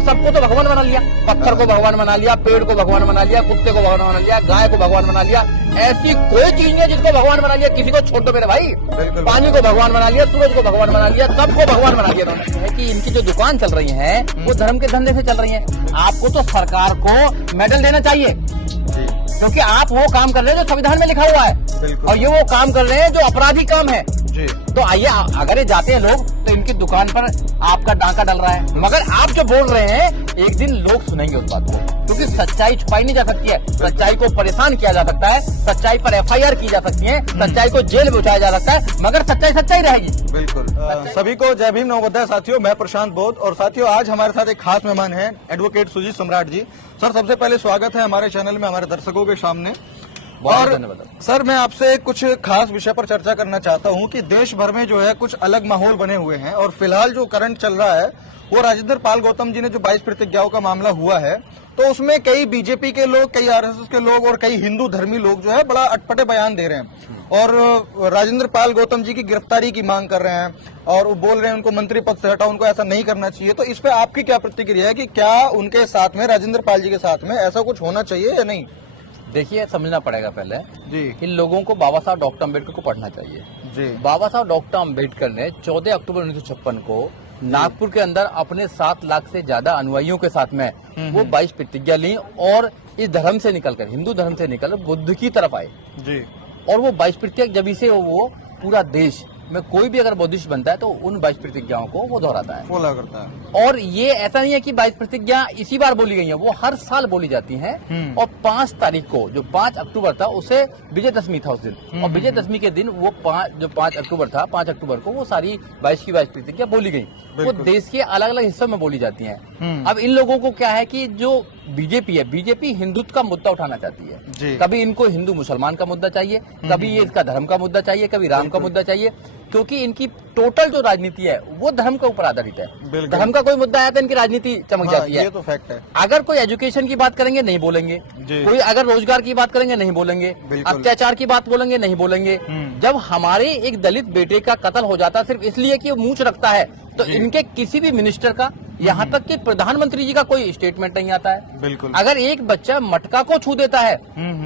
सबको तो भगवान बना लिया, पत्थर को भगवान बना लिया, पेड़ को भगवान बना लिया, कुत्ते को भगवान बना लिया, गाय को भगवान बना लिया। ऐसी कोई चीज नहीं है जिसको भगवान बना लिया। किसी को छोड़ दो मेरे भाई, पानी को भगवान बना लिया, सूरज को भगवान बना लिया, सबको भगवान बना लिया उन्होंने। है कि इनकी जो दुकान चल रही है वो धर्म के धंधे से चल रही है। आपको तो सरकार को मेडल देना चाहिए, क्योंकि आप वो काम कर रहे हैं जो संविधान में लिखा हुआ है, और ये वो काम कर रहे हैं जो अपराधी काम है। तो आइए, अगर ये जाते हैं लोग तो इनकी दुकान पर आपका डाका डल रहा है, मगर आप जो बोल रहे हैं एक दिन लोग सुनेंगे उस बात को, क्योंकि सच्चाई छुपाई नहीं जा सकती है। सच्चाई को परेशान किया जा सकता है, सच्चाई पर FIR की जा सकती है, सच्चाई को जेल में पहुंचाया जा सकता है, मगर सच्चाई सच्चाई रहेगी। बिल्कुल। सभी को जय भीम नवोदय साथियों, मैं प्रशांत बोध। और साथियों, आज हमारे साथ एक खास मेहमान है, एडवोकेट सुजीत सम्राट जी। सर, सबसे पहले स्वागत है हमारे चैनल में, हमारे दर्शकों के सामने। और सर, मैं आपसे कुछ खास विषय पर चर्चा करना चाहता हूं कि देश भर में जो है कुछ अलग माहौल बने हुए हैं, और फिलहाल जो करंट चल रहा है वो राजेंद्र पाल गौतम जी ने जो 22 प्रतिज्ञाओं का मामला हुआ है, तो उसमें कई बीजेपी के लोग, कई RSS के लोग और कई हिंदू धर्मी लोग जो है बड़ा अटपटे बयान दे रहे हैं और राजेंद्र पाल गौतम जी की गिरफ्तारी की मांग कर रहे हैं, और वो बोल रहे हैं उनको मंत्री पद से हटाओ, उनको ऐसा नहीं करना चाहिए। तो इस पे आपकी क्या प्रतिक्रिया है कि क्या उनके साथ में, राजेंद्र पाल जी के साथ में ऐसा कुछ होना चाहिए या नहीं? देखिए, समझना पड़ेगा पहले जी, इन लोगों को बाबा साहब डॉक्टर अम्बेडकर को पढ़ना चाहिए जी। बाबा साहब डॉक्टर अम्बेडकर ने 14 अक्टूबर 1956 को नागपुर के अंदर अपने 7 लाख से ज्यादा अनुयायियों के साथ में वो 22 प्रतिज्ञा ली, और इस धर्म से निकलकर, हिंदू धर्म से निकलकर बुद्ध की तरफ आए जी। और वो 22 प्रतिज्ञा जब से वो पूरा देश में कोई भी अगर बौद्धिस्ट बनता है तो उन 22 प्रतिज्ञाओं को वो दोहराता है, फॉलो करता है। और ये ऐसा नहीं है कि 22 प्रतिज्ञा इसी बार बोली गई है, वो हर साल बोली जाती हैं। और 5 तारीख को, जो 5 अक्टूबर था, उसे विजयदशमी था उस दिन, और विजयदशमी के दिन वो 5 अक्टूबर था, 5 अक्टूबर को वो सारी 22 की 22 प्रतिज्ञा बोली गई। वो देश के अलग अलग हिस्सों में बोली जाती हैं। अब इन लोगों को क्या है कि जो बीजेपी है, बीजेपी हिंदुत्व का मुद्दा उठाना चाहती है। कभी इनको हिंदू मुसलमान का मुद्दा चाहिए, कभी ये इसका धर्म का मुद्दा चाहिए, कभी राम का मुद्दा चाहिए, क्योंकि इनकी टोटल जो राजनीति है वो धर्म के ऊपर आधारित है। धर्म का कोई मुद्दा आया तो इनकी राजनीति चमक जाती है। ये तो फैक्ट है। अगर कोई एजुकेशन की बात करेंगे नहीं बोलेंगे, कोई अगर रोजगार की बात करेंगे नहीं बोलेंगे, अत्याचार की बात बोलेंगे नहीं बोलेंगे। जब हमारे एक दलित बेटे का कत्ल हो जाता है सिर्फ इसलिए कि वो मूंछ रखता है, तो इनके किसी भी मिनिस्टर का, यहाँ तक कि प्रधानमंत्री जी का कोई स्टेटमेंट नहीं आता है। बिल्कुल। अगर एक बच्चा मटका को छू देता है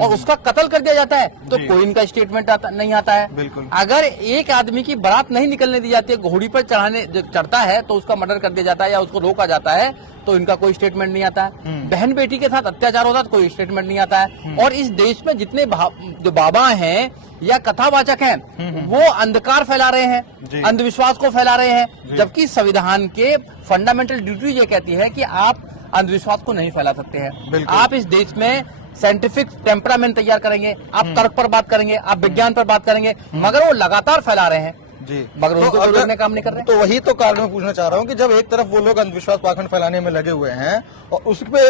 और उसका कत्ल कर दिया जाता है तो कोई इनका स्टेटमेंट नहीं आता है। बिल्कुल। अगर एक आदमी की बारात नहीं निकलने दी जाती है, घोड़ी पर चढ़ता है तो उसका मर्डर कर दिया जाता है या उसको रोका जाता है, तो इनका कोई स्टेटमेंट नहीं आता है। बहन बेटी के साथ अत्याचार होता है तो कोई स्टेटमेंट नहीं आता है। और इस देश में जितने जो बाबा हैं या कथावाचक हैं वो अंधकार फैला रहे हैं, अंधविश्वास को फैला रहे हैं, जबकि संविधान के फंडामेंटल ड्यूटी ये कहती है कि आप अंधविश्वास को नहीं फैला सकते हैं। आप इस देश में साइंटिफिक टेम्परामेंट तैयार करेंगे, आप तर्क पर बात करेंगे, आप विज्ञान पर बात करेंगे, मगर वो लगातार फैला रहे हैं जी, मगर उनको कोई रोकने काम नहीं कर रहे। तो वही तो कारण मैं पूछना चाह रहा हूँ कि जब एक तरफ वो लोग अंधविश्वास पाखंड फैलाने में लगे हुए हैं और उस पे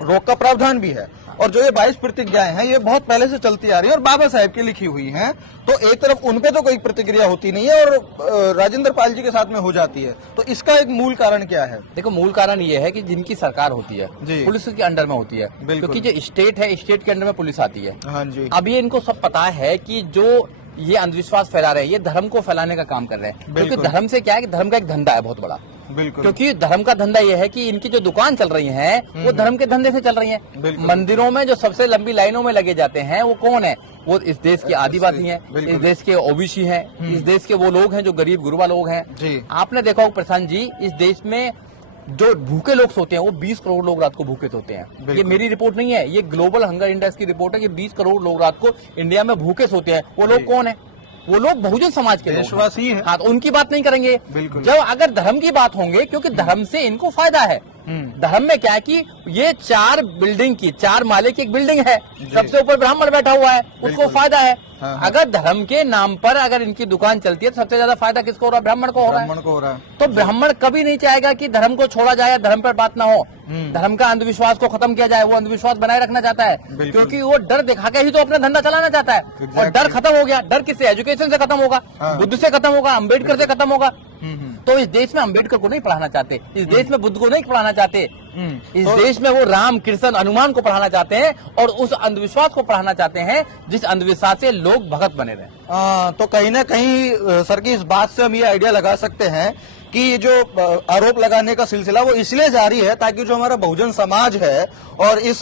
रोक का प्रावधान भी है, और जो ये 22 प्रतिज्ञाएं हैं ये बहुत पहले से चलती आ रही है और बाबा साहेब की लिखी हुई हैं, तो एक तरफ उनपे तो कोई प्रतिक्रिया होती नहीं है और राजेंद्र पाल जी के साथ में हो जाती है, तो इसका एक मूल कारण क्या है? देखो, मूल कारण ये है कि जिनकी सरकार होती है पुलिस के अंडर में होती है, क्योंकि जो स्टेट है, स्टेट के अंडर में पुलिस आती है। हाँ जी। अब ये इनको सब पता है कि जो ये अंधविश्वास फैला रहे हैं ये धर्म को फैलाने का काम कर रहे हैं, क्योंकि धर्म से क्या है कि धर्म का एक धंधा है बहुत बड़ा। बिल्कुल। क्योंकि धर्म का धंधा ये है कि इनकी जो दुकान चल रही है वो धर्म के धंधे से चल रही है। मंदिरों में जो सबसे लंबी लाइनों में लगे जाते हैं वो कौन है? वो इस देश के आदिवासी हैं, इस देश के ओबीसी हैं, इस देश के वो लोग हैं जो गरीब गुरबा लोग हैं। आपने देखा होगा प्रशांत जी, इस देश में जो भूखे लोग सोते हैं वो 20 करोड़ लोग रात को भूखे सोते हैं। ये मेरी रिपोर्ट नहीं है, ये ग्लोबल हंगर इंडेक्स की रिपोर्ट है कि 20 करोड़ लोग रात को इंडिया में भूखे सोते हैं। वो लोग कौन है? वो लोग बहुजन समाज के देशवासी हैं। हाँ, तो उनकी बात नहीं करेंगे। जब अगर धर्म की बात होंगे, क्योंकि धर्म से इनको फायदा है। धर्म में क्या है कि ये 4 बिल्डिंग की 4 माले की एक बिल्डिंग है, सबसे ऊपर ब्राह्मण बैठा हुआ है, उसको फायदा है। अगर धर्म के नाम पर अगर इनकी दुकान चलती है तो सबसे ज्यादा फायदा किसको हो रहा है? ब्राह्मण को हो रहा है। तो ब्राह्मण कभी नहीं चाहेगा कि धर्म को छोड़ा जाए, धर्म पर बात ना हो, धर्म का अंधविश्वास को खत्म किया जाए। वो अंधविश्वास बनाए रखना चाहता है, क्योंकि वो डर दिखा के ही तो अपना धंधा चलाना चाहता है। और डर खत्म हो गया, डर किससे? एजुकेशन से खत्म होगा, बुद्ध से खत्म होगा, अम्बेडकर से खत्म होगा। तो इस देश में अम्बेडकर को नहीं पढ़ाना चाहते, इस देश में बुद्ध को नहीं पढ़ाना चाहते, इस देश में वो राम, कृष्ण, हनुमान को पढ़ाना चाहते हैं और उस अंधविश्वास को पढ़ाना चाहते हैं जिस अंधविश्वास से लोग भगत बने रहे। तो कहीं ना कहीं सर की इस बात से हम ये आइडिया लगा सकते हैं कि ये जो आरोप लगाने का सिलसिला वो इसलिए जारी है ताकि जो हमारा बहुजन समाज है और इस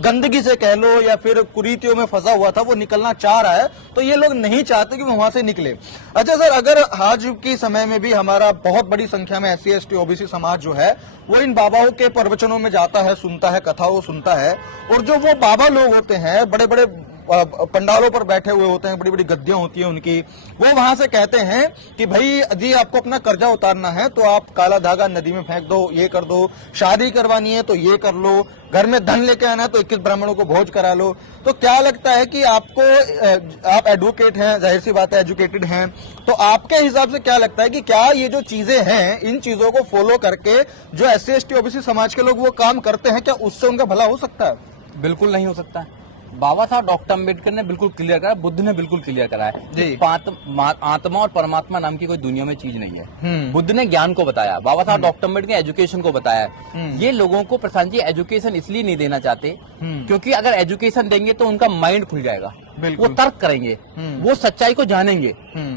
गंदगी से कह लो या फिर कुरीतियों में फंसा हुआ था वो निकलना चाह रहा है, तो ये लोग नहीं चाहते कि वो वहां से निकले। अच्छा सर, अगर आज के समय में भी हमारा बहुत बड़ी संख्या में SC ST OBC समाज जो है वो इन बाबाओं के प्रवचनों में जाता है, सुनता है, कथाओं सुनता है, और जो वो बाबा लोग होते हैं बड़े बड़े पंडालों पर बैठे हुए होते हैं, बड़ी बड़ी गद्दियां होती हैं उनकी, वो वहां से कहते हैं कि भाई यदि आपको अपना कर्जा उतारना है तो आप काला धागा नदी में फेंक दो, ये कर दो, शादी करवानी है तो ये कर लो, घर में धन लेके आना है तो 21 ब्राह्मणों को भोज करा लो। तो क्या लगता है कि आपको, आप एडवोकेट हैं, जाहिर सी बात है एजुकेटेड हैं, तो आपके हिसाब से क्या लगता है कि क्या ये जो चीजें हैं इन चीजों को फॉलो करके जो SC ST OBC समाज के लोग वो काम करते हैं, क्या उससे उनका भला हो सकता है? बिल्कुल नहीं हो सकता है। बाबा साहब डॉक्टर अम्बेडकर ने बिल्कुल क्लियर करा, बुद्ध ने बिल्कुल क्लियर करा है कि आत्मा और परमात्मा नाम की कोई दुनिया में चीज नहीं है। बुद्ध ने ज्ञान को बताया, बाबा साहब डॉक्टर अम्बेडकर ने एजुकेशन को बताया। ये लोगों को प्रशांत जी एजुकेशन इसलिए नहीं देना चाहते क्योंकि अगर एजुकेशन देंगे तो उनका माइंड खुल जाएगा, वो तर्क करेंगे, वो सच्चाई को जानेंगे,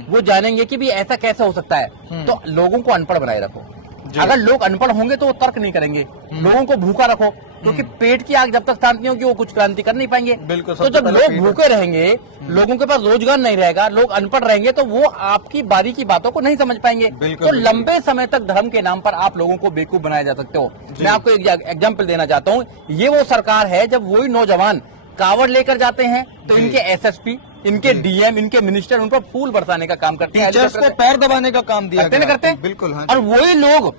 वो जानेंगे कि भी ऐसा कैसे हो सकता है। तो लोगों को अनपढ़ बनाए रखो। अगर लोग अनपढ़ होंगे तो वो तर्क नहीं करेंगे। लोगों को भूखा रखो, क्योंकि पेट की आग जब तक शांत नहीं होगी वो कुछ क्रांति कर नहीं पाएंगे। तो जब लोग भूखे रहेंगे, लोगों के पास रोजगार नहीं रहेगा, लोग अनपढ़ रहेंगे, तो वो आपकी बारी की बातों को नहीं समझ पाएंगे। तो लंबे समय तक धर्म के नाम पर आप लोगों को बेवकूफ बनाया जा सकते हो। मैं आपको एक एग्जाम्पल देना चाहता हूँ। ये वो सरकार है जब वही नौजवान कावड़ लेकर जाते हैं तो इनके SSP, इनके DM, इनके मिनिस्टर उन पर फूल बरसाने का काम करते हैं, टीचर्स को पैर दबाने का काम दिया करते हैं। बिल्कुल। और वही लोग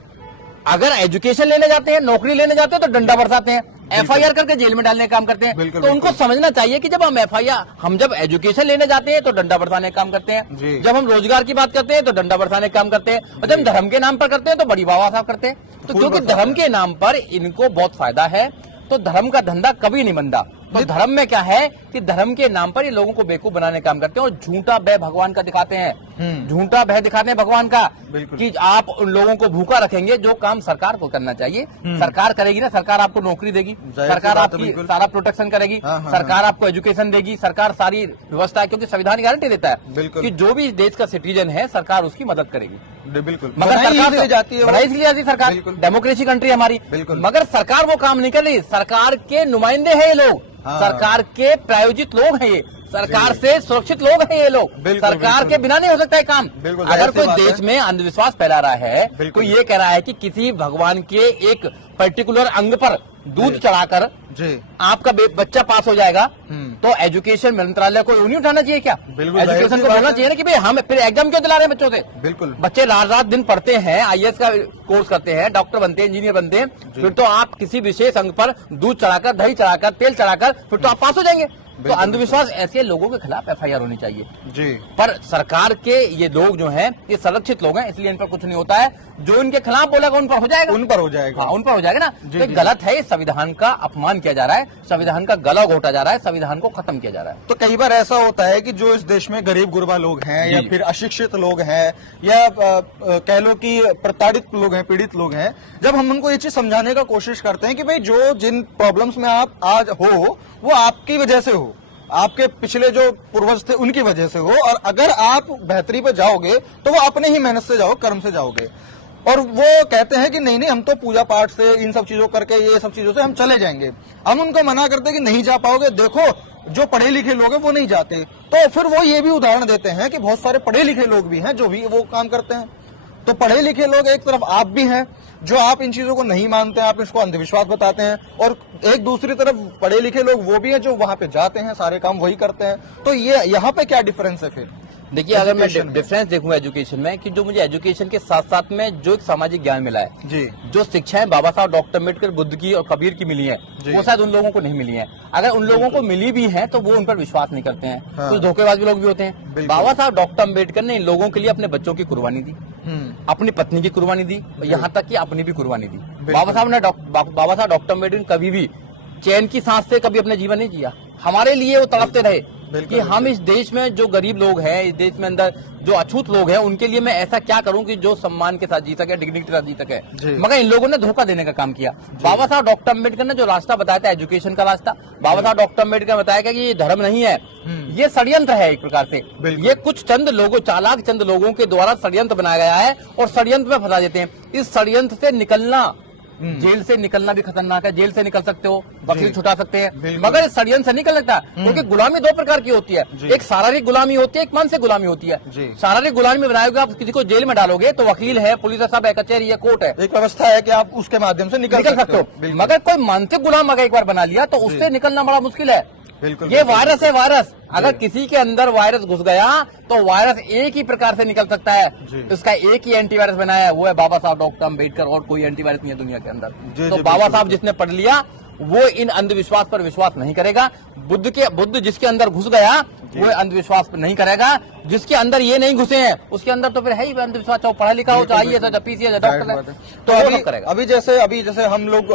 अगर एजुकेशन लेने जाते हैं, नौकरी लेने जाते हैं तो डंडा बरसाते हैं, FIR करके जेल में डालने का काम करते हैं। तो उनको समझना चाहिए कि जब हम जब एजुकेशन लेने जाते हैं तो डंडा बरसाने का काम करते हैं, जब हम रोजगार की बात करते हैं तो डंडा बरसाने का काम करते हैं, और जब हम धर्म के नाम पर करते हैं तो बड़ी वाह साहब करते हैं। तो क्योंकि धर्म के नाम पर इनको बहुत फायदा है, तो धर्म का धंधा कभी नहीं बनता। तो धर्म में क्या है कि धर्म के नाम पर ये लोगों को बेवकूफ बनाने का काम करते हैं और झूठा भय भगवान का दिखाते हैं, झूठा भय दिखाते हैं भगवान का कि आप उन लोगों को भूखा रखेंगे। जो काम सरकार को करना चाहिए सरकार करेगी ना, सरकार आपको नौकरी देगी, सरकार आपकी सारा प्रोटेक्शन करेगी, सरकार आपको एजुकेशन देगी, सरकार सारी व्यवस्था, क्योंकि संविधान गारंटी देता है कि जो भी देश का सिटीजन है सरकार उसकी मदद करेगी। बिल्कुल, मगर सरकार जाती है, बढ़ाई इसलिए जाती है सरकार, डेमोक्रेसी कंट्री हमारी, मगर सरकार वो काम नहीं कर रही। सरकार के नुमाइंदे हैं ये लोग, सरकार के प्रायोजित लोग हैं ये, सरकार से सुरक्षित लोग हैं ये लोग, सरकार के बिना नहीं हो सकता है काम। अगर कोई देश में अंधविश्वास फैला रहा है, कोई ये कह रहा है कि किसी भगवान के एक पर्टिकुलर अंग पर दूध चढ़ाकर आपका बच्चा पास हो जाएगा, तो एजुकेशन मंत्रालय को नहीं उठाना चाहिए क्या? एजुकेशन को बोलना चाहिए ना कि भाई हम फिर एग्जाम क्यों दिला रहे हैं बच्चों से? बिल्कुल, बच्चे रात दिन पढ़ते हैं, IAS का कोर्स करते हैं, डॉक्टर बनते हैं, इंजीनियर बनते हैं, फिर तो आप किसी विशेष अंग पर दूध चढ़ाकर, दही चढ़ाकर, तेल चढ़ाकर फिर तो आप पास हो जाएंगे। तो अंधविश्वास ऐसे लोगों के खिलाफ FIR होनी चाहिए जी। पर सरकार के ये लोग जो हैं ये संरक्षित लोग हैं, इसलिए इन पर कुछ नहीं होता है। जो इनके खिलाफ बोलेगा उन पर हो जाएगा, उन पर हो जाएगा, उन पर हो जाएगा ना। तो गलत है, संविधान का अपमान किया जा रहा है, संविधान का गला घोटा जा रहा है, संविधान को खत्म किया जा रहा है। तो कई बार ऐसा होता है कि जो इस देश में गरीब गुरबा लोग हैं या फिर अशिक्षित लोग हैं या कह लो कि प्रताड़ित लोग हैं, पीड़ित लोग हैं, जब हम उनको ये चीज समझाने का कोशिश करते हैं कि भाई जो जिन प्रॉब्लम्स में आप आज हो वो आपकी वजह से हो, आपके पिछले जो पूर्वज थे उनकी वजह से हो, और अगर आप बेहतरी पे जाओगे तो वो अपने ही मेहनत से जाओ, कर्म से जाओगे। और वो कहते हैं कि नहीं हम तो पूजा पाठ से इन सब चीजों करके ये सब चीजों से हम चले जाएंगे। हम उनको मना करते हैं कि नहीं जा पाओगे, देखो जो पढ़े लिखे लोग हैं वो नहीं जाते। तो फिर वो ये भी उदाहरण देते हैं कि बहुत सारे पढ़े लिखे लोग भी हैं जो भी वो काम करते हैं। तो पढ़े लिखे लोग एक तरफ आप भी हैं जो आप इन चीजों को नहीं मानते हैं, आप इसको अंधविश्वास बताते हैं, और एक दूसरी तरफ पढ़े लिखे लोग वो भी हैं जो वहां पे जाते हैं, सारे काम वही करते हैं। तो ये यहाँ पे क्या डिफरेंस है फिर? देखिए, अगर मैं डिफरेंस देखूं एजुकेशन में, कि जो मुझे एजुकेशन के साथ साथ में जो एक सामाजिक ज्ञान मिला है जी, जो शिक्षाएं बाबा साहब डॉक्टर अम्बेडकर, बुद्ध की और कबीर की मिली है, वो शायद उन लोगों को नहीं मिली है। अगर उन लोगों को मिली भी है तो वो उन पर विश्वास नहीं करते हैं, कुछ धोखेबाज भी लोग भी होते हैं। बाबा साहब डॉक्टर अम्बेडकर ने इन लोगों के लिए अपने बच्चों की कुर्बानी दी, अपनी पत्नी की कुर्बानी दी, यहाँ तक कि अपनी भी कुर्बानी दी। बाबा साहब डॉक्टर अम्बेडकर कभी भी चैन की सांस से कभी अपने जीवन नहीं जिया। हमारे लिए वो तड़पते रहे, बिल्कुल, कि हम इस देश में जो गरीब लोग हैं, इस देश में अंदर जो अछूत लोग हैं, उनके लिए मैं ऐसा क्या करूं कि जो सम्मान के साथ जी सके, डिग्निटी के साथ जी सके। जी। मगर इन लोगों ने धोखा देने का काम किया। बाबा साहब डॉक्टर अम्बेडकर ने जो रास्ता बताया था एजुकेशन का रास्ता, बाबा साहब डॉक्टर अम्बेडकर ने बताया कि ये धर्म नहीं है, ये षड्यंत्र है एक प्रकार से। बिल्कुल। ये कुछ चंद लोगों, चालाक चंद लोगों के द्वारा षड्यंत्र बनाया गया है और षड्यंत्र में फंसा देते हैं। इस षड्यंत्र से निकलना, जेल से निकलना भी खतरनाक है। जेल से निकल सकते हो, वकील छुटा सकते हैं, बिल्कुल। मगर इस षड्यंत्र से निकल सकता है। क्योंकि गुलामी दो प्रकार की होती है, जी। एक शारीरिक गुलामी होती है, एक मानसिक गुलामी होती है। जी। शारीरिक गुलामी में बनाओगे, आप किसी को जेल में डालोगे तो वकील है, पुलिस है, सब है, कचहरी है, कोर्ट है, एक व्यवस्था है कि आप उसके माध्यम से निकल सकते हो। बिल्कुल। मगर कोई मानसिक गुलाम अगर एक बार बना लिया तो उससे निकलना बड़ा मुश्किल है। बिल्कुल, ये बिल्कुल। वायरस है, वायरस। अगर किसी के अंदर वायरस घुस गया तो वायरस एक ही प्रकार से निकल सकता है। जी। इसका एक ही एंटीवायरस बनाया है, वो है बाबा साहब डॉक्टर अम्बेडकर, और कोई एंटीवायरस नहीं है दुनिया के अंदर। जी, तो जी, बाबा बिल्कुल। साहब जिसने पढ़ लिया वो इन अंधविश्वास पर विश्वास नहीं करेगा। बुद्ध जिसके अंदर घुस गया वो अंधविश्वास पर नहीं करेगा। जिसके अंदर ये नहीं घुसे हैं उसके अंदर तो फिर है ही अंधविश्वास, चाहे पढ़ा लिखा हो, चाहे IAS, पीसीएस, डॉक्टर है, तो वो लोग करेगा। अभी जैसे हम लोग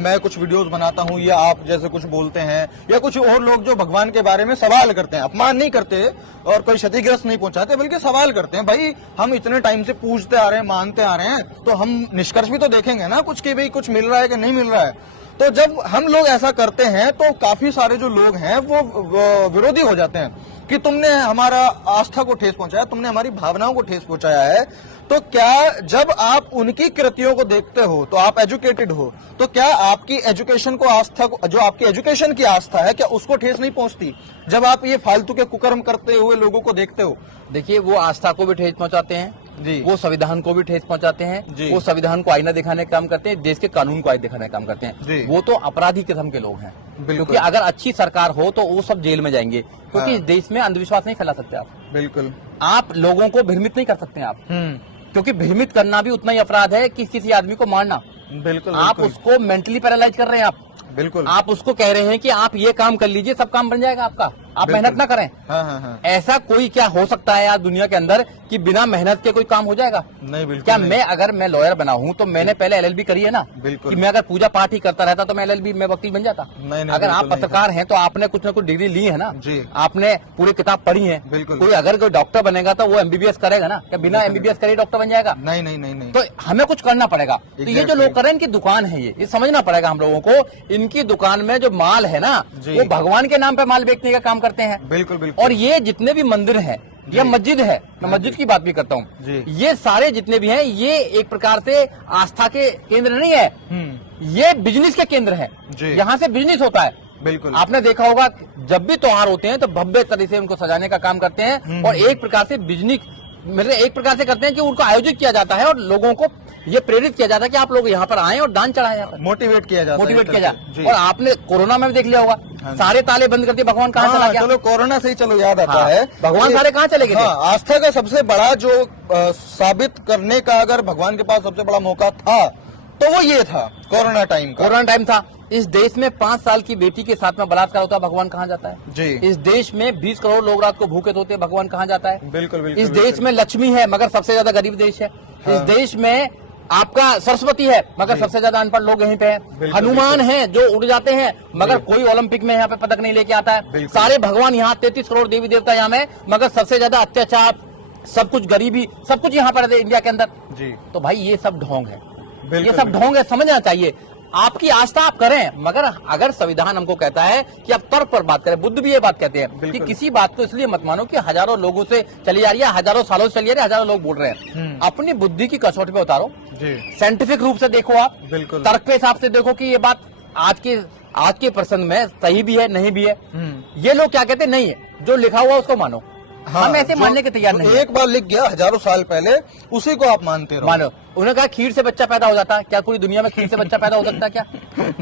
मैं कुछ वीडियोस बनाता हूँ, या आप जैसे कुछ बोलते हैं, या कुछ और लोग जो भगवान के बारे में सवाल करते हैं, अपमान नहीं करते और कोई क्षतिग्रस्त नहीं पहुंचाते, बल्कि सवाल करते हैं। भाई हम इतने टाइम से पूछते आ रहे हैं, मानते आ रहे हैं, तो हम निष्कर्ष भी तो देखेंगे ना कुछ, कि भाई कुछ मिल रहा है कि नहीं मिल रहा है। तो जब हम लोग ऐसा करते हैं तो काफी सारे जो लोग हैं वो विरोधी हो जाते हैं कि तुमने हमारा आस्था को ठेस पहुंचाया, तुमने हमारी भावनाओं को ठेस पहुंचाया है। तो क्या जब आप उनकी कृतियों को देखते हो तो आप एजुकेटेड हो, तो क्या आपकी एजुकेशन को, आस्था को, जो आपकी एजुकेशन की आस्था है, क्या उसको ठेस नहीं पहुंचती जब आप ये फालतू के कुकर्म करते हुए लोगों को देखते हो? देखिए, वो आस्था को भी ठेस पहुंचाते हैं जी। वो संविधान को भी ठेस पहुंचाते हैं जी। वो संविधान को आईना दिखाने का काम करते हैं, देश के कानून को आईना दिखाने का काम करते जी। हैं। वो तो अपराधी किस्म के लोग हैं। बिल्कुल। क्योंकि अगर अच्छी सरकार हो तो वो सब जेल में जाएंगे, क्योंकि हाँ। इस देश में अंधविश्वास नहीं फैला सकते आप। बिल्कुल। आप लोगों को भ्रमित नहीं कर सकते आप, क्योंकि भ्रमित करना भी उतना ही अपराध है कि किसी आदमी को मारना। बिल्कुल। आप उसको मेंटली पैरालाइज कर रहे हैं। बिल्कुल। आप उसको कह रहे हैं कि आप ये काम कर लीजिए, सब काम बन जाएगा आपका, आप मेहनत ना करें। हाँ। ऐसा कोई क्या हो सकता है यार दुनिया के अंदर कि बिना मेहनत के कोई काम हो जाएगा? नहीं, बिल्कुल क्या नहीं। अगर मैं लॉयर बना हूं तो मैंने पहले LLB करी है ना? बिल्कुल। कि मैं अगर पूजा पाठ ही करता रहता तो मैं LLB में वकील बन जाता। नहीं, अगर आप बिल्कुल नहीं पत्रकार हैं तो आपने कुछ ना कुछ डिग्री ली है ना जी। आपने पूरी किताब पढ़ी है। बिल्कुल। कोई अगर कोई डॉक्टर बनेगा तो वो MBBS करेगा ना? क्या बिना MBBS करे डॉक्टर बन जाएगा? नहीं। तो हमें कुछ करना पड़ेगा। तो ये जो लोग कर रहे हैं, इनकी दुकान है, ये समझना पड़ेगा हम लोगों को। इनकी दुकान में जो माल है ना, जी। वो भगवान के नाम पे माल बेचने का काम करते हैं। बिल्कुल। और ये जितने भी मंदिर हैं या मस्जिद है, मैं मस्जिद की बात भी करता जी। हूँ, ये सारे जितने भी हैं ये एक प्रकार से आस्था के केंद्र नहीं है, ये बिजनेस के केंद्र है। जी। यहाँ से बिजनेस होता है। बिल्कुल। आपने देखा होगा जब भी त्योहार होते हैं तो भव्य तरह से उनको सजाने का काम करते हैं और एक प्रकार से बिजनेस, मतलब एक प्रकार से करते हैं कि उनको आयोजित किया जाता है और लोगों को ये प्रेरित किया जाता है कि आप लोग यहाँ पर आए और दान चढ़ाएं, यहाँ पर मोटिवेट किया जाता है। मोटिवेट किया जी। जाए। और आपने कोरोना में भी देख लिया होगा, सारे ताले बंद करके भगवान कहाँ चला गया? चलो कोरोना से ही चलो याद आता हाँ, है, भगवान सारे कहाँ चले गए थे? हाँ, आस्था का सबसे बड़ा जो साबित करने का अगर भगवान के पास सबसे बड़ा मौका था तो वो ये था कोरोना टाइम का। कोरोना टाइम था। इस देश में 5 साल की बेटी के साथ में बलात्कार होता है, भगवान कहाँ जाता है? जी। इस देश में 20 करोड़ लोग रात को भूखे सोते हैं, भगवान कहाँ जाता है? बिल्कुल। इस देश में लक्ष्मी है मगर सबसे ज्यादा गरीब देश है। इस देश में आपका सरस्वती है मगर सबसे ज्यादा अनपढ़ लोग यहीं पे हैं। हनुमान है जो उड़ जाते हैं मगर कोई ओलंपिक में यहाँ पे पदक नहीं लेके आता है। सारे भगवान यहाँ 33 करोड़ देवी देवता यहाँ में, मगर सबसे ज्यादा अत्याचार, सब कुछ गरीबी, सब कुछ यहाँ पर है इंडिया के अंदर। जी। तो भाई ये सब ढोंग है, बिल्कुल, ये सब ढोंग है, समझना चाहिए। आपकी आस्था आप करें, मगर अगर संविधान हमको कहता है कि आप तर्क पर बात करें, बुद्ध भी ये बात कहते हैं कि किसी बात को इसलिए मत मानो कि हजारों लोगों से चली जा रही है, हजारों सालों से चली जा रही है, हजारों लोग बोल रहे हैं। अपनी बुद्धि की कसौटी पे उतारो, साइंटिफिक रूप से देखो, आप बिल्कुल तर्क के हिसाब से देखो कि ये बात आज के प्रसंग में सही भी है, नहीं भी है। ये लोग क्या कहते हैं, नहीं है, जो लिखा हुआ उसको मानो। हम ऐसे मानने के तैयार नहीं है। एक बार लिख गया हजारों साल पहले, उसी को आप मानते रहो। मानो उन्होंने कहा खीर से बच्चा पैदा हो जाता है, क्या पूरी दुनिया में खीर से बच्चा पैदा हो सकता है क्या?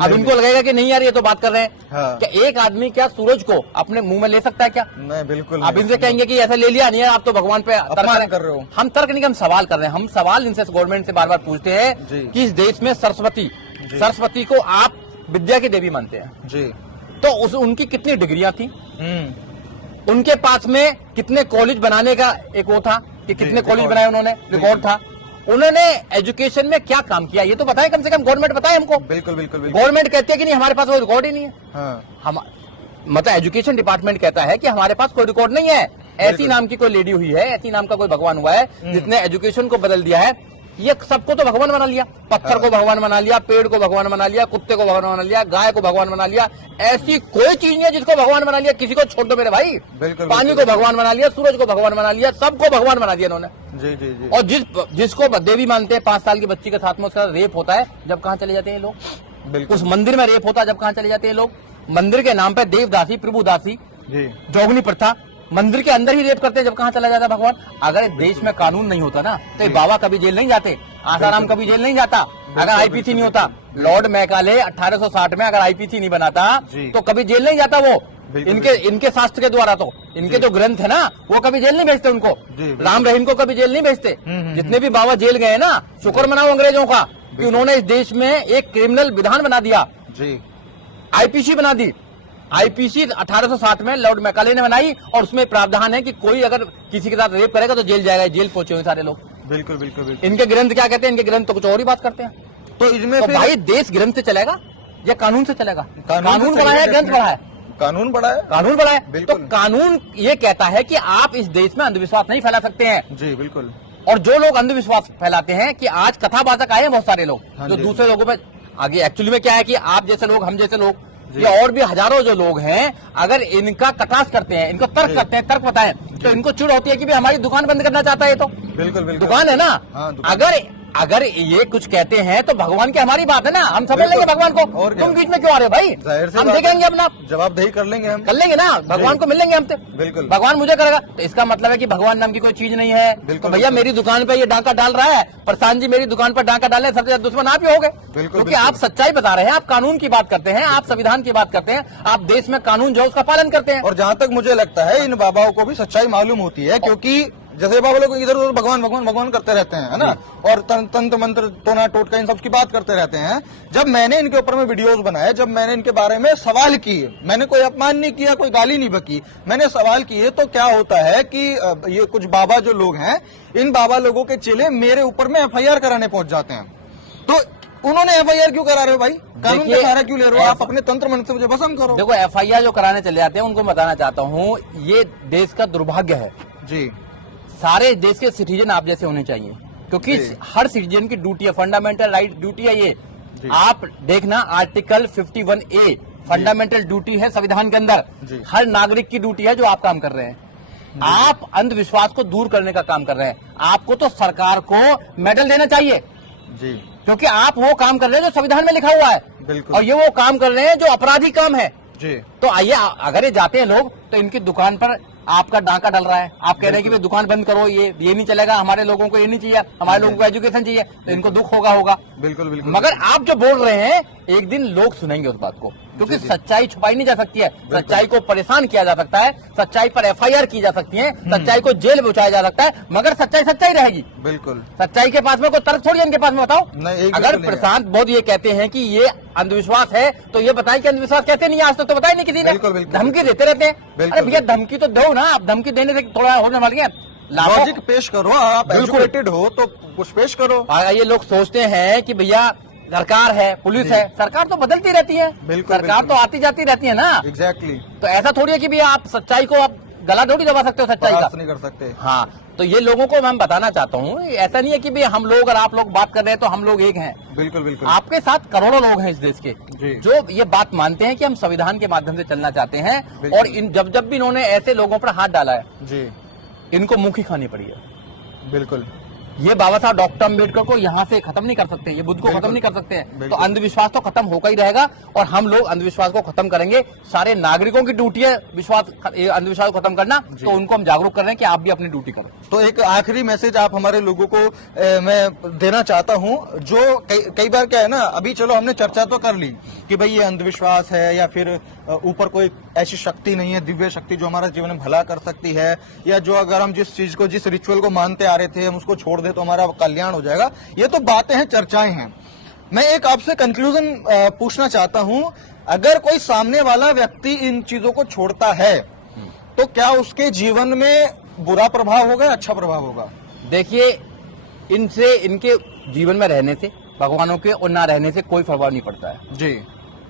अब इनको लगेगा कि नहीं यार ये तो बात कर रहे हैं। हाँ। क्या एक आदमी क्या सूरज को अपने मुंह में ले सकता है क्या? नहीं, बिल्कुल आप इनसे कहेंगे कि ऐसा ले लिया नहीं है, आप तो भगवान पे अपमान कर रहे हो। हम तर्क नहीं, हम सवाल कर रहे हैं। हम सवाल इनसे गवर्नमेंट से बार बार पूछते हैं कि इस देश में सरस्वती को आप विद्या की देवी मानते हैं जी, तो उनकी कितनी डिग्रियां थी, उनके पास में कितने कॉलेज बनाने का एक वो था कि कितने कॉलेज बनाए उन्होंने, रिकॉर्ड था। उन्होंने एजुकेशन में क्या काम किया ये तो बताए, कम से कम गवर्नमेंट बताए हमको। बिल्कुल। गवर्नमेंट कहती है कि नहीं हमारे पास वो रिकॉर्ड ही नहीं है। हाँ। हम मतलब एजुकेशन डिपार्टमेंट कहता है कि हमारे पास कोई रिकॉर्ड नहीं है, ऐसी नाम की कोई लेडी हुई है, ऐसी नाम का कोई भगवान हुआ है जिसने एजुकेशन को बदल दिया है। ये सबको तो भगवान बना लिया, पत्थर को भगवान बना लिया, पेड़ को भगवान बना लिया, कुत्ते को भगवान बना लिया, गाय को भगवान बना लिया। ऐसी कोई चीज नहीं है जिसको भगवान बना लिया। किसी को छोड़ दो मेरे भाई, पानी को भगवान बना लिया, सूरज को भगवान बना लिया, सबको भगवान बना दिया इन्होंने। जी जी जी। और जिसको देवी मानते हैं, 5 साल की बच्ची के साथ में उसका रेप होता है, जब कहाँ चले जाते हैं लोग? बिल्कुल। उस मंदिर में रेप होता है, जब कहाँ चले जाते हैं लोग? मंदिर के नाम पे देवदासी, प्रभुदासी, जोगनी प्रथा, मंदिर के अंदर ही रेप करते हैं, जब कहाँ चला जाता भगवान? अगर देश में कानून नहीं होता ना तो बाबा कभी जेल नहीं जाते, आसाराम कभी जेल नहीं जाता। अगर आईपीसी नहीं होता, लॉर्ड मैकाले 1860 में अगर आईपीसी नहीं बनाता तो कभी जेल नहीं जाता वो। इनके शास्त्र के द्वारा तो इनके जो ग्रंथ है ना वो कभी जेल नहीं भेजते उनको। राम रहीम को कभी जेल नहीं भेजते। जितने भी बाबा जेल गए ना, शुक्र मनाओ अंग्रेजों का कि उन्होंने इस देश में एक क्रिमिनल विधान बना दिया, आईपीसी बना दी। आईपीसी 1860 में लॉर्ड मैकाले ने बनाई और उसमें प्रावधान है कि कोई अगर किसी के साथ रेप करेगा तो जेल जाएगा। जेल पहुंचे हुए सारे लोग। बिल्कुल बिल्कुल बिल्कुल। इनके ग्रंथ क्या कहते हैं? इनके ग्रंथ तो कुछ और ही बात करते हैं। तो इसमें तो भाई देश ग्रंथ से चलेगा या कानून से चलेगा? कानून बड़ा है, ग्रंथ बड़ा है? कानून बड़ा है, कानून बड़ा है। तो कानून ये कहता है कि आप इस देश में अंधविश्वास नहीं फैला सकते हैं। जी बिल्कुल। और जो लोग अंधविश्वास फैलाते हैं कि आज कथावाचक आए हैं बहुत सारे लोग जो दूसरे लोगों पे आगे, एक्चुअली में क्या है कि आप जैसे लोग, हम जैसे लोग या और भी हजारों जो लोग हैं, अगर इनका कटाक्ष करते हैं, इनको तर्क करते हैं, तर्क बताएं, तो इनको चिढ़ होती है कि भाई हमारी दुकान बंद करना चाहता है। तो बिल्कुल बिल्कुल दुकान है ना। अगर ये कुछ कहते हैं तो भगवान की हमारी बात है ना, हम समझ लेंगे भगवान को। तुम बीच में क्यों आ रहे हो भाई? हम देखेंगे अपना जवाबदही कर लेंगे, हम कर लेंगे ना, भगवान को मिल लेंगे हमसे। बिल्कुल। भगवान मुझे करेगा तो इसका मतलब है कि भगवान नाम की कोई चीज नहीं है। तो भैया मेरी दुकान पे ये डाका डाल रहा है, प्रशांत जी मेरी दुकान पर डाका डाले, सबसे ज्यादा दुश्मन आप ही हो गए। क्योंकि आप सच्चाई बता रहे हैं, आप कानून की बात करते हैं, आप संविधान की बात करते हैं, आप देश में कानून जो उसका पालन करते हैं। और जहाँ तक मुझे लगता है इन बाबाओं को भी सच्चाई मालूम होती है, क्योंकि जैसे बाबा लोग इधर उधर भगवान भगवान भगवान करते रहते हैं, है ना, और तंत्र मंत्र टोना टोटका इन सब की बात करते रहते हैं। जब मैंने इनके ऊपर में वीडियोस बनाए, जब मैंने इनके बारे में सवाल किए, मैंने कोई अपमान नहीं किया, कोई गाली नहीं बकी, मैंने सवाल किए, तो क्या होता है कि ये कुछ बाबा जो लोग हैं, इन बाबा लोगों के चेले मेरे ऊपर में FIR कराने पहुंच जाते हैं। तो उन्होंने FIR क्यों करा रहे हो भाई? कानून का सहारा क्यों ले रहे हो? आप अपने तंत्र मंत्र से मुझे भस्म करो। देखो FIR जो कराने चले जाते हैं उनको बताना चाहता हूँ, ये देश का दुर्भाग्य है जी। सारे देश के सिटीजन आप जैसे होने चाहिए, क्योंकि हर सिटीजन की ड्यूटी है, फंडामेंटल राइट ड्यूटी है ये। आप देखना आर्टिकल 51A फंडामेंटल ड्यूटी है संविधान के अंदर, हर नागरिक की ड्यूटी है जो आप काम कर रहे हैं। आप अंधविश्वास को दूर करने का काम कर रहे हैं। आपको तो सरकार को मेडल देना चाहिए जी, क्योंकि आप वो काम कर रहे हैं जो संविधान में लिखा हुआ है, और ये वो काम कर रहे हैं जो अपराधी काम है जी। तो आइए, अगर ये जाते हैं लोग तो इनकी दुकान पर आपका डाका डल रहा है, आप कह रहे हैं कि भाई दुकान बंद करो, ये नहीं चलेगा, हमारे लोगों को ये नहीं चाहिए, हमारे लोगों को एजुकेशन चाहिए, तो इनको दुख होगा। बिल्कुल बिल्कुल। मगर आप जो बोल रहे हैं एक दिन लोग सुनेंगे उस बात को, क्योंकि सच्चाई छुपाई नहीं जा सकती है। सच्चाई को परेशान किया जा सकता है, सच्चाई पर FIR की जा सकती है, सच्चाई को जेल में पहुंचाया जा सकता है, मगर सच्चाई सच्चाई रहेगी। बिल्कुल। सच्चाई के पास में कोई तर्क थोड़ी इनके पास में, बताओ। अगर प्रशांत बहुत ये कहते हैं कि ये अंधविश्वास है तो ये बताएं कि अंधविश्वास कहते नहीं, आज तक तो बताया नहीं किसी ने। धमकी देते रहते हैं। अरे भैया धमकी तो दो ना, आप धमकी देने से थोड़ा होने वाली है, लॉजिक पेश करो। आप एजुकेटेड हो तो कुछ पेश करो। ये लोग सोचते हैं कि भैया सरकार है, पुलिस है, सरकार तो बदलती रहती है, सरकार तो आती जाती रहती है ना। एग्जैक्टली। तो ऐसा थोड़ी है कि भैया आप सच्चाई को आप गला थोड़ी दबा सकते हो, सच्चाई का नहीं कर सकते। हाँ, तो ये लोगों को मैं बताना चाहता हूँ, ऐसा नहीं है कि भाई हम लोग और आप लोग बात कर रहे हैं तो हम लोग एक हैं। बिल्कुल बिल्कुल। आपके साथ करोड़ों लोग हैं इस देश के जो ये बात मानते हैं कि हम संविधान के माध्यम से चलना चाहते हैं, और जब भी इन्होंने ऐसे लोगों पर हाथ डाला है जी, इनको मुखी खानी पड़ी है। बिल्कुल। ये बाबा साहब डॉक्टर अम्बेडकर को यहाँ से खत्म नहीं कर सकते, ये बुद्ध को खत्म नहीं कर सकते हैं। तो अंधविश्वास तो खत्म होगा ही रहेगा, और हम लोग अंधविश्वास को खत्म करेंगे। सारे नागरिकों की ड्यूटी है अंधविश्वास को खत्म करना, तो उनको हम जागरूक कर रहे हैं कि आप भी अपनी ड्यूटी करो। तो एक आखिरी मैसेज आप हमारे लोगों को मैं देना चाहता हूँ, जो कई बार क्या है ना, अभी चलो हमने चर्चा तो कर ली कि भाई ये अंधविश्वास है या फिर ऊपर कोई ऐसी शक्ति नहीं है, दिव्य शक्ति जो हमारा जीवन में भला कर सकती है, या जो अगर हम जिस चीज को, जिस रिचुअल को मानते आ रहे थे, हम उसको छोड़ दे तो हमारा कल्याण हो जाएगा। ये तो बातें हैं, चर्चाएं हैं। मैं एक आपसे कंक्लूजन पूछना चाहता हूं, अगर कोई सामने वाला व्यक्ति इन चीजों को छोड़ता है तो क्या उसके जीवन में बुरा प्रभाव होगा या अच्छा प्रभाव होगा? देखिए, इनसे, इनके जीवन में रहने से, भगवानों के और ना रहने से कोई प्रभाव नहीं पड़ता है जी।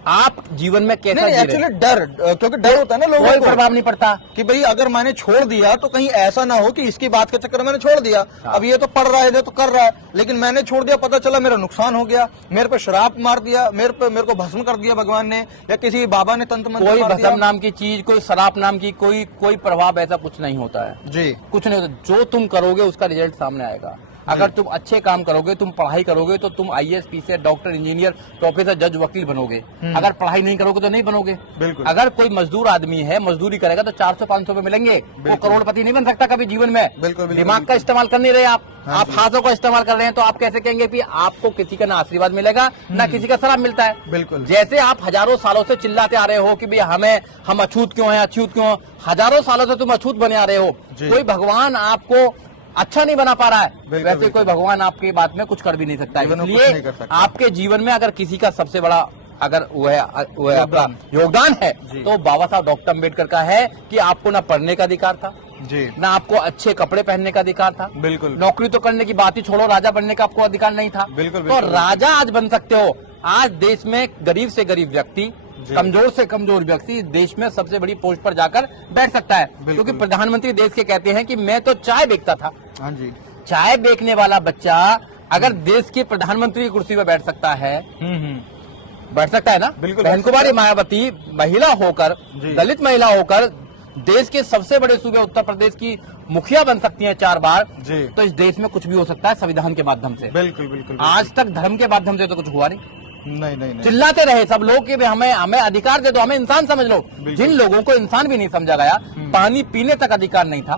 आप जीवन में कैसा जी रहे एक्चुअली डर, क्योंकि डर होता है ना लोगों कोई को प्रभाव नहीं पड़ता। कि भाई अगर मैंने छोड़ दिया तो कहीं ऐसा ना हो कि इसकी बात के चक्कर में मैंने छोड़ दिया। अब ये तो पढ़ रहा है, ये तो कर रहा है, लेकिन मैंने छोड़ दिया, पता चला मेरा नुकसान हो गया, मेरे पे श्राप मार दिया, मेरे को भस्म कर दिया भगवान ने, या किसी बाबा ने तंत्र मंत्र कोई मार दिया। भस्म नाम की चीज, कोई शराब नाम की कोई प्रभाव ऐसा कुछ नहीं होता है जी, कुछ नहीं होता। जो तुम करोगे उसका रिजल्ट सामने आएगा। अगर तुम अच्छे काम करोगे, तुम पढ़ाई करोगे, तो तुम IAS, PCS, doctor, engineer, professor, जज, वकील बनोगे। अगर पढ़ाई नहीं करोगे तो नहीं बनोगे। बिल्कुल। अगर कोई मजदूर आदमी है, मजदूरी करेगा तो 400-500 रुपए मिलेंगे, वो करोड़पति नहीं बन सकता कभी जीवन में। बिल्कुल, दिमाग का इस्तेमाल कर नहीं रहे आप हाथों का इस्तेमाल कर रहे हैं, तो आप कैसे कहेंगे कि आपको किसी का ना आशीर्वाद मिलेगा ना किसी का शराब मिलता है। बिल्कुल। जैसे आप हजारों सालों से चिल्लाते आ रहे हो कि भाई हम अछूत क्यों हैं, अछूत क्यों, हजारों सालों से तुम अछूत बने आ रहे हो। कोई भगवान आपको अच्छा नहीं बना पा रहा है, वैसे कोई भगवान आपकी बात में कुछ कर भी नहीं सकता है। इसलिए आपके जीवन में अगर किसी का सबसे बड़ा अगर वो है आपका योगदान है तो बाबा साहब डॉक्टर अम्बेडकर का है कि आपको ना पढ़ने का अधिकार था जी, ना आपको अच्छे कपड़े पहनने का अधिकार था। बिल्कुल। नौकरी तो करने की बात ही छोड़ो, राजा बनने का आपको अधिकार नहीं था। बिल्कुल, तो राजा आज बन सकते हो। आज देश में गरीब से गरीब व्यक्ति, कमजोर से कमजोर व्यक्ति देश में सबसे बड़ी पोस्ट पर जाकर बैठ सकता है, क्योंकि प्रधानमंत्री देश के कहते हैं कि मैं तो चाय बेचता था। हाँ जी, चाय बेचने वाला बच्चा अगर देश के प्रधानमंत्री की कुर्सी पर बैठ सकता है, बैठ सकता है ना। बिल्कुल। बहन कुमारी मायावती महिला होकर, दलित महिला होकर देश के सबसे बड़े सूबे उत्तर प्रदेश की मुखिया बन सकती हैं 4 बार जी। तो इस देश में कुछ भी हो सकता है संविधान के माध्यम से। बिल्कुल बिल्कुल। आज तक धर्म के माध्यम से तो कुछ हुआ नहीं। नहीं। चिल्लाते रहे सब लोग कि हमें अधिकार दे दो, हमें इंसान समझ लो। जिन लोगों को इंसान भी नहीं समझा गया, पानी पीने तक अधिकार नहीं था,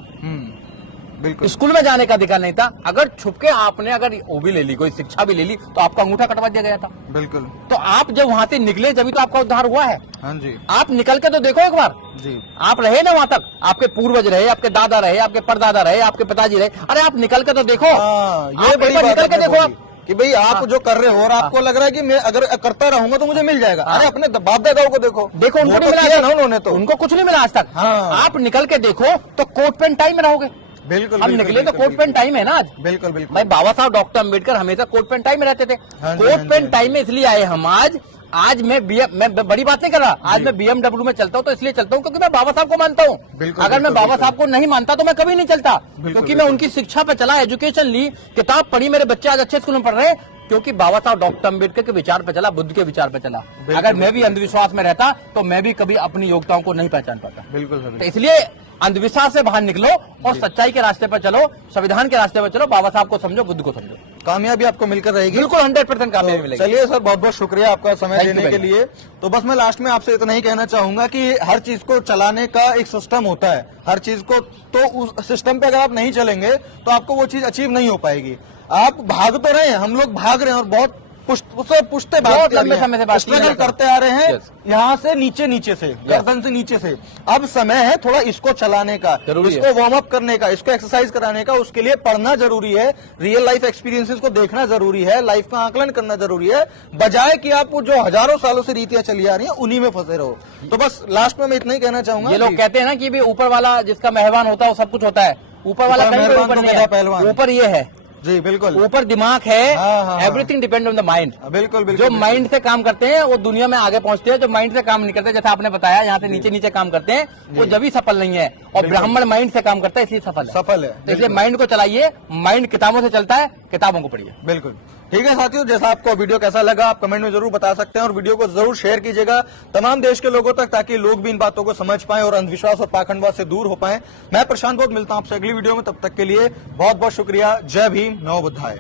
बिल्कुल, स्कूल में जाने का अधिकार नहीं था, अगर छुपके आपने अगर वो भी ले ली, कोई शिक्षा भी ले ली, तो आपका अंगूठा कटवा दिया गया था। बिल्कुल। तो आप जब वहां से निकले जब तो आपका उद्धार हुआ है। हाँ जी, आप निकल के तो देखो एक बार जी। आप रहे ना वहां तक, आपके पूर्वज रहे, आपके दादा रहे, आपके परदादा रहे, आपके पिताजी रहे, अरे आप निकल के तो देखो। ये बड़ी बात निकल के देखो आप कि भाई आप जो कर रहे हो और आपको लग रहा है कि मैं अगर करता रहूंगा तो मुझे मिल जाएगा। अरे अपने बाप दादाओं को देखो, उनको नहीं मिला ना, उन्होंने तो उनको कुछ नहीं मिला आज तक। आप निकल के देखो तो कोट पेंट टाइम में रहोगे। बिल्कुल। हम निकले तो कोट पेंट टाइम है ना आज। बिल्कुल बिल्कुल। भाई बाबा साहब डॉक्टर अम्बेडकर हमेशा कोट पेंट टाइम में रहते थे। कोट पेंट टाइम में इसलिए आए हम आज मैं बड़ी बात नहीं कर रहा, आज मैं BMW में चलता हूँ तो इसलिए चलता हूँ क्योंकि मैं बाबा साहब को मानता हूँ। अगर मैं बाबा साहब को नहीं मानता तो मैं कभी नहीं चलता, क्योंकि मैं उनकी शिक्षा पे चला, एजुकेशन ली, किताब पढ़ी, मेरे बच्चे आज अच्छे स्कूल में पढ़ रहे हैं क्योंकि बाबा साहब डॉक्टर अम्बेडकर के विचार पे चला, बुद्ध के विचार पे चला। अगर मैं भी अंधविश्वास में रहता तो मैं भी कभी अपनी योग्यताओं को नहीं पहचान पाता। बिल्कुल। तो इसलिए अंधविश्वास से बाहर निकलो और सच्चाई के रास्ते पर चलो, संविधान के रास्ते पर चलो, बाबा साहब को समझो, बुद्ध को समझो। कामयाबी आपको मिलकर रहेगी। बिल्कुल 100% कामयाबी मिलेगी। चलिए सर, बहुत बहुत शुक्रिया आपका समय देने के लिए। तो बस मैं लास्ट में आपसे इतना ही कहना चाहूंगा कि हर चीज को चलाने का एक सिस्टम होता है, हर चीज को तो उस सिस्टम पे अगर आप नहीं चलेंगे तो आपको वो चीज अचीव नहीं हो पाएगी। आप भाग तो रहे हैं, हम लोग भाग रहे हैं और बहुत पुष्टे लंबे समय से स्ट्रगल करते आ रहे हैं, यहाँ से नीचे से, गर्दन से नीचे से। अब समय है थोड़ा इसको चलाने का, इसको वार्म अप करने का, इसको एक्सरसाइज कराने का। उसके लिए पढ़ना जरूरी है, रियल लाइफ एक्सपीरियंसेस को देखना जरूरी है, लाइफ का आकलन करना जरूरी है, बजाय कि आप जो हजारों सालों से रीतियां चली आ रही हैं उन्हीं में फंसे रहो। तो बस लास्ट में मैं इतना ही कहना चाहूंगा। ये लोग कहते हैं ना कि भी ऊपर वाला जिसका मेहरबान होता है वो सब कुछ होता है। ऊपर वाला कहीं ऊपर ये है जी, बिल्कुल। ऊपर दिमाग है, everything depend on the mind. बिल्कुल जो माइंड से काम करते हैं वो दुनिया में आगे पहुंचते हैं, जो माइंड से काम नहीं करते, जैसे आपने बताया यहाँ से नीचे काम करते हैं, वो जब भी सफल नहीं है। और ब्राह्मण माइंड से काम करता है इसलिए सफल है। तो इसलिए माइंड को चलाइए, माइंड किताबों से चलता है, किताबों को पढ़िए। बिल्कुल ठीक है साथियों, जैसा आपको वीडियो कैसा लगा आप कमेंट में जरूर बता सकते हैं और वीडियो को जरूर शेयर कीजिएगा तमाम देश के लोगों तक, ताकि लोग भी इन बातों को समझ पाएं और अंधविश्वास और पाखंडवाद से दूर हो पाएं। मैं प्रशांत बहुत मिलता हूं आपसे अगली वीडियो में, तब तक के लिए बहुत बहुत शुक्रिया। जय भीम, नमो बुद्धाय।